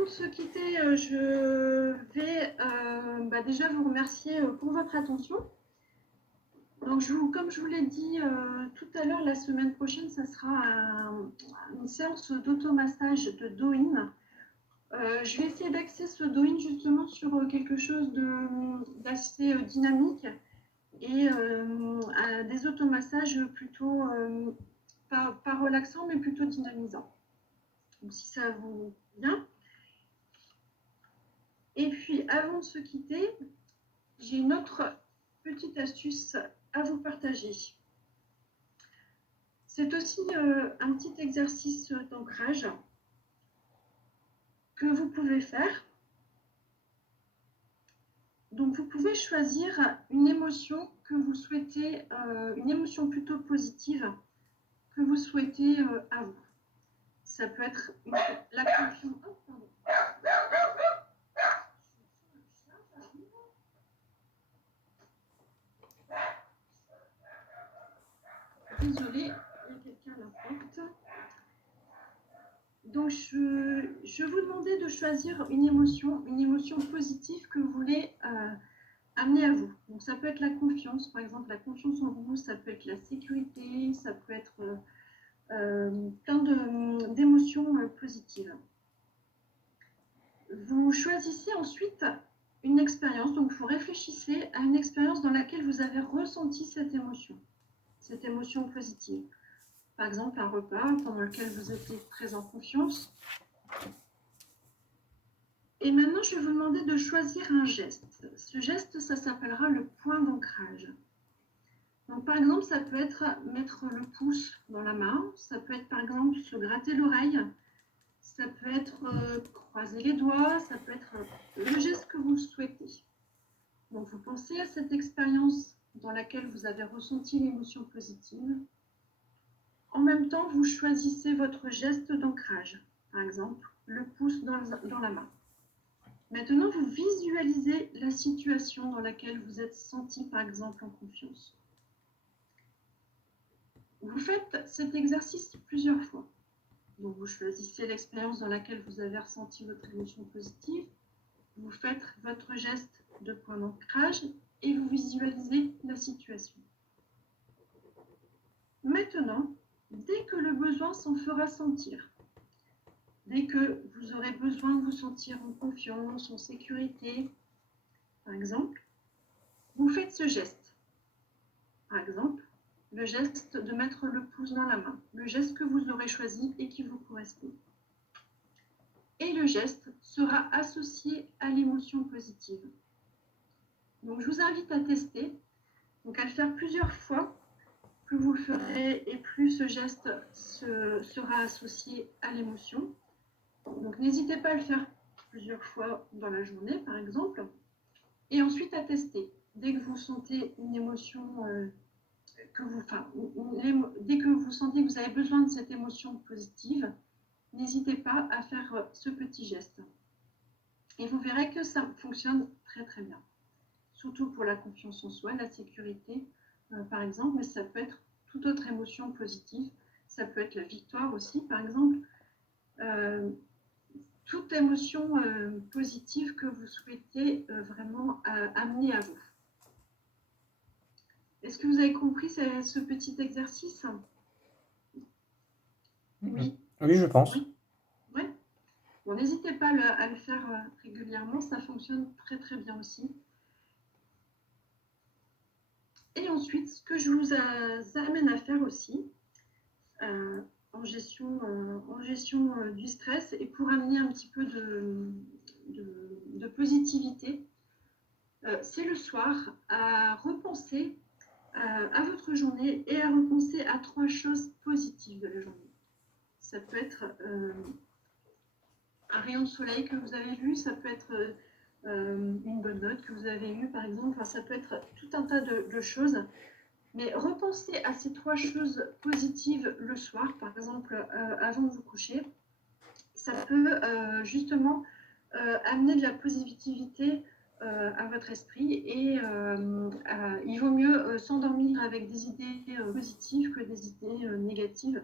avant de se quitter, je vais déjà vous remercier pour votre attention. Donc, comme je vous l'ai dit tout à l'heure, la semaine prochaine, ça sera une séance d'automassage de Do-in. Je vais essayer d'axer ce Do-in justement sur quelque chose d'assez dynamique et des automassages plutôt pas relaxants, mais plutôt dynamisants. Donc, si ça vous vient. Et puis, avant de se quitter, j'ai une autre petite astuce à vous partager. C'est aussi un petit exercice d'ancrage que vous pouvez faire. Donc, vous pouvez choisir une émotion que vous souhaitez, une émotion plutôt positive que vous souhaitez à vous. Ça peut être la confiance. Oh, pardon. Désolée, il y a quelqu'un à la porte. Donc, je vous demandais de choisir une émotion positive que vous voulez amener à vous. Donc, ça peut être la confiance, par exemple, la confiance en vous, ça peut être la sécurité, ça peut être plein d'émotions positives. Vous choisissez ensuite une expérience, donc vous réfléchissez à une expérience dans laquelle vous avez ressenti cette émotion positive. Par exemple, un repas pendant lequel vous étiez très en confiance. Et maintenant, je vais vous demander de choisir un geste. Ce geste, ça s'appellera le point d'ancrage. Donc, par exemple, ça peut être mettre le pouce dans la main. Ça peut être, par exemple, se gratter l'oreille. Ça peut être croiser les doigts. Ça peut être le geste que vous souhaitez. Donc, vous pensez à cette expérience dans laquelle vous avez ressenti l'émotion positive. En même temps, vous choisissez votre geste d'ancrage. Par exemple, le pouce dans la main. Maintenant, vous visualisez la situation dans laquelle vous êtes senti, par exemple, en confiance. Vous faites cet exercice plusieurs fois. Donc, vous choisissez l'expérience dans laquelle vous avez ressenti votre émotion positive. Vous faites votre geste de point d'ancrage et vous visualisez la situation. Maintenant, dès que le besoin s'en fera sentir, dès que vous aurez besoin de vous sentir en confiance, en sécurité, par exemple, vous faites ce geste. Par exemple, le geste de mettre le pouce dans la main, le geste que vous aurez choisi et qui vous correspond. Et le geste sera associé à l'émotion positive. Donc, je vous invite à tester, donc à le faire plusieurs fois. Plus vous le ferez et plus ce geste sera associé à l'émotion. Donc, n'hésitez pas à le faire plusieurs fois dans la journée, par exemple. Et ensuite à tester. Dès que vous sentez une émotion, dès que vous sentez que vous avez besoin de cette émotion positive, n'hésitez pas à faire ce petit geste. Et vous verrez que ça fonctionne très très bien. Surtout pour la confiance en soi, la sécurité, par exemple, mais ça peut être toute autre émotion positive. Ça peut être la victoire aussi, par exemple. Toute émotion positive que vous souhaitez vraiment amener à vous. Est-ce que vous avez compris ce petit exercice? Oui. Oui, je pense. Oui. Ouais. Bon, n'hésitez pas à le faire régulièrement, ça fonctionne très très bien aussi. Et ensuite, ce que je vous amène à faire aussi, en gestion du stress et pour amener un petit peu de positivité, c'est le soir à repenser à votre journée et à repenser à 3 choses positives de la journée. Ça peut être un rayon de soleil que vous avez vu, ça peut être une bonne note que vous avez eue par exemple, enfin, ça peut être tout un tas de choses. Mais repensez à ces 3 choses positives le soir, par exemple avant de vous coucher. Ça peut justement amener de la positivité à votre esprit et il vaut mieux s'endormir avec des idées positives que des idées négatives.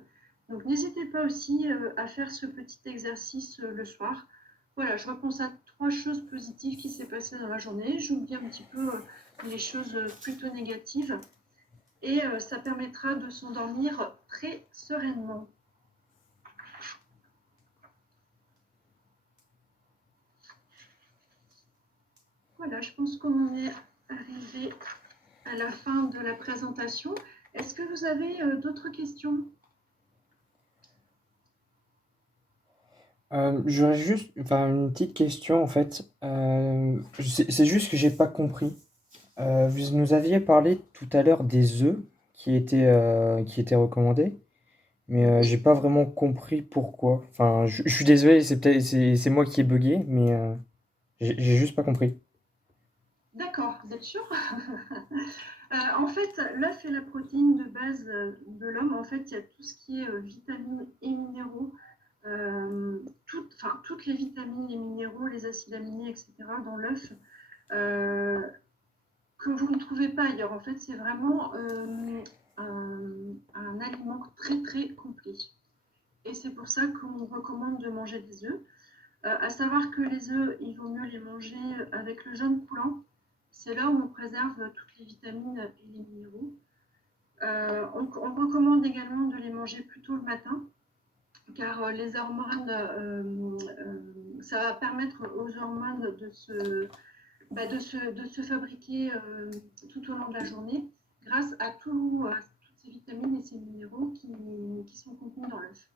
Donc n'hésitez pas aussi à faire ce petit exercice le soir Voilà, je repense à 3 choses positives qui s'est passées dans la journée. J'oublie un petit peu les choses plutôt négatives et ça permettra de s'endormir très sereinement. Voilà, je pense qu'on en est arrivé à la fin de la présentation. Est-ce que vous avez d'autres questions? J'aurais juste, enfin, une petite question en fait. C'est juste que j'ai pas compris. Vous nous aviez parlé tout à l'heure des œufs qui étaient recommandés, mais j'ai Oui, pas vraiment compris pourquoi. Enfin, je suis désolé, c'est moi qui ai bugué, mais j'ai juste pas compris. d'accord, vous êtes sûr? En fait, l'œuf est la protéine de base de l'homme. En fait, il y a tout ce qui est vitamines et minéraux, toutes les vitamines, les minéraux, les acides aminés, etc. dans l'œuf euh, que vous ne trouvez pas ailleurs. En fait, c'est vraiment un aliment très très complet. Et c'est pour ça qu'on recommande de manger des œufs. À savoir que les œufs, il vaut mieux les manger avec le jaune coulant. C'est là où on préserve toutes les vitamines et les minéraux. On recommande également de les manger plus tôt le matin, car les hormones, ça va permettre aux hormones de se fabriquer tout au long de la journée grâce à toutes ces vitamines et ces minéraux qui sont contenus dans l'œuf.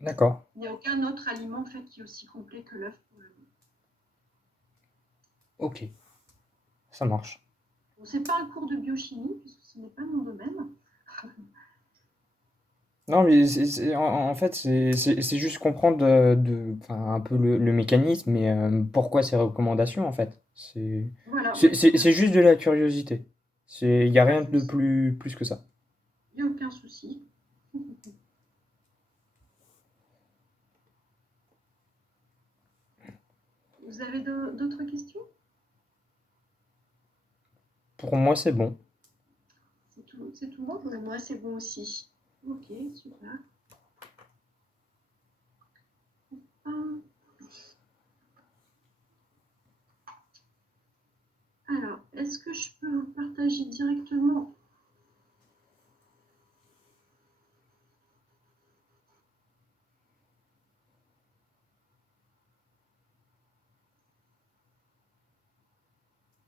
D'accord, Il n'y a aucun autre aliment en fait, qui est aussi complet que l'œuf. ok, ça marche. Bon, ce n'est pas un cours de biochimie, puisque ce n'est pas mon domaine. Non, mais en fait, c'est juste comprendre enfin, un peu le mécanisme et pourquoi ces recommandations, en fait. Voilà, oui, tout à C'est fait. juste de la curiosité. Il n'y a Pas rien de de souci. plus que ça. Il n'y a aucun souci. Vous avez d'autres questions? Pour moi, c'est bon. C'est tout bon? Pour moi, c'est bon aussi. Ok, super. Hum, Alors, est-ce que je peux vous partager directement?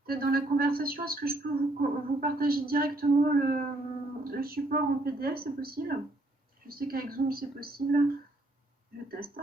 Peut-être dans la conversation, est-ce que je peux vous partager directement le support en PDF? C'est possible? Je sais qu'avec Zoom, c'est possible. Je teste.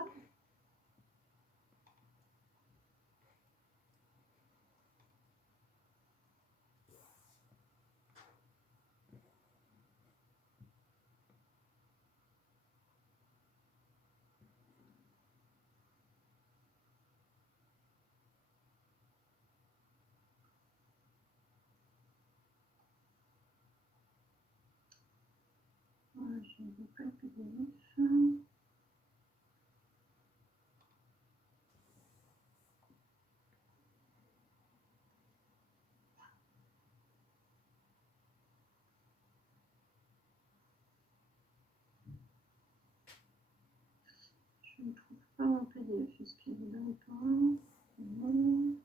Voilà, je ne vois pas le PDF. Je ne trouve pas mon PDF. Est-ce qu'il est là ou pas? Non.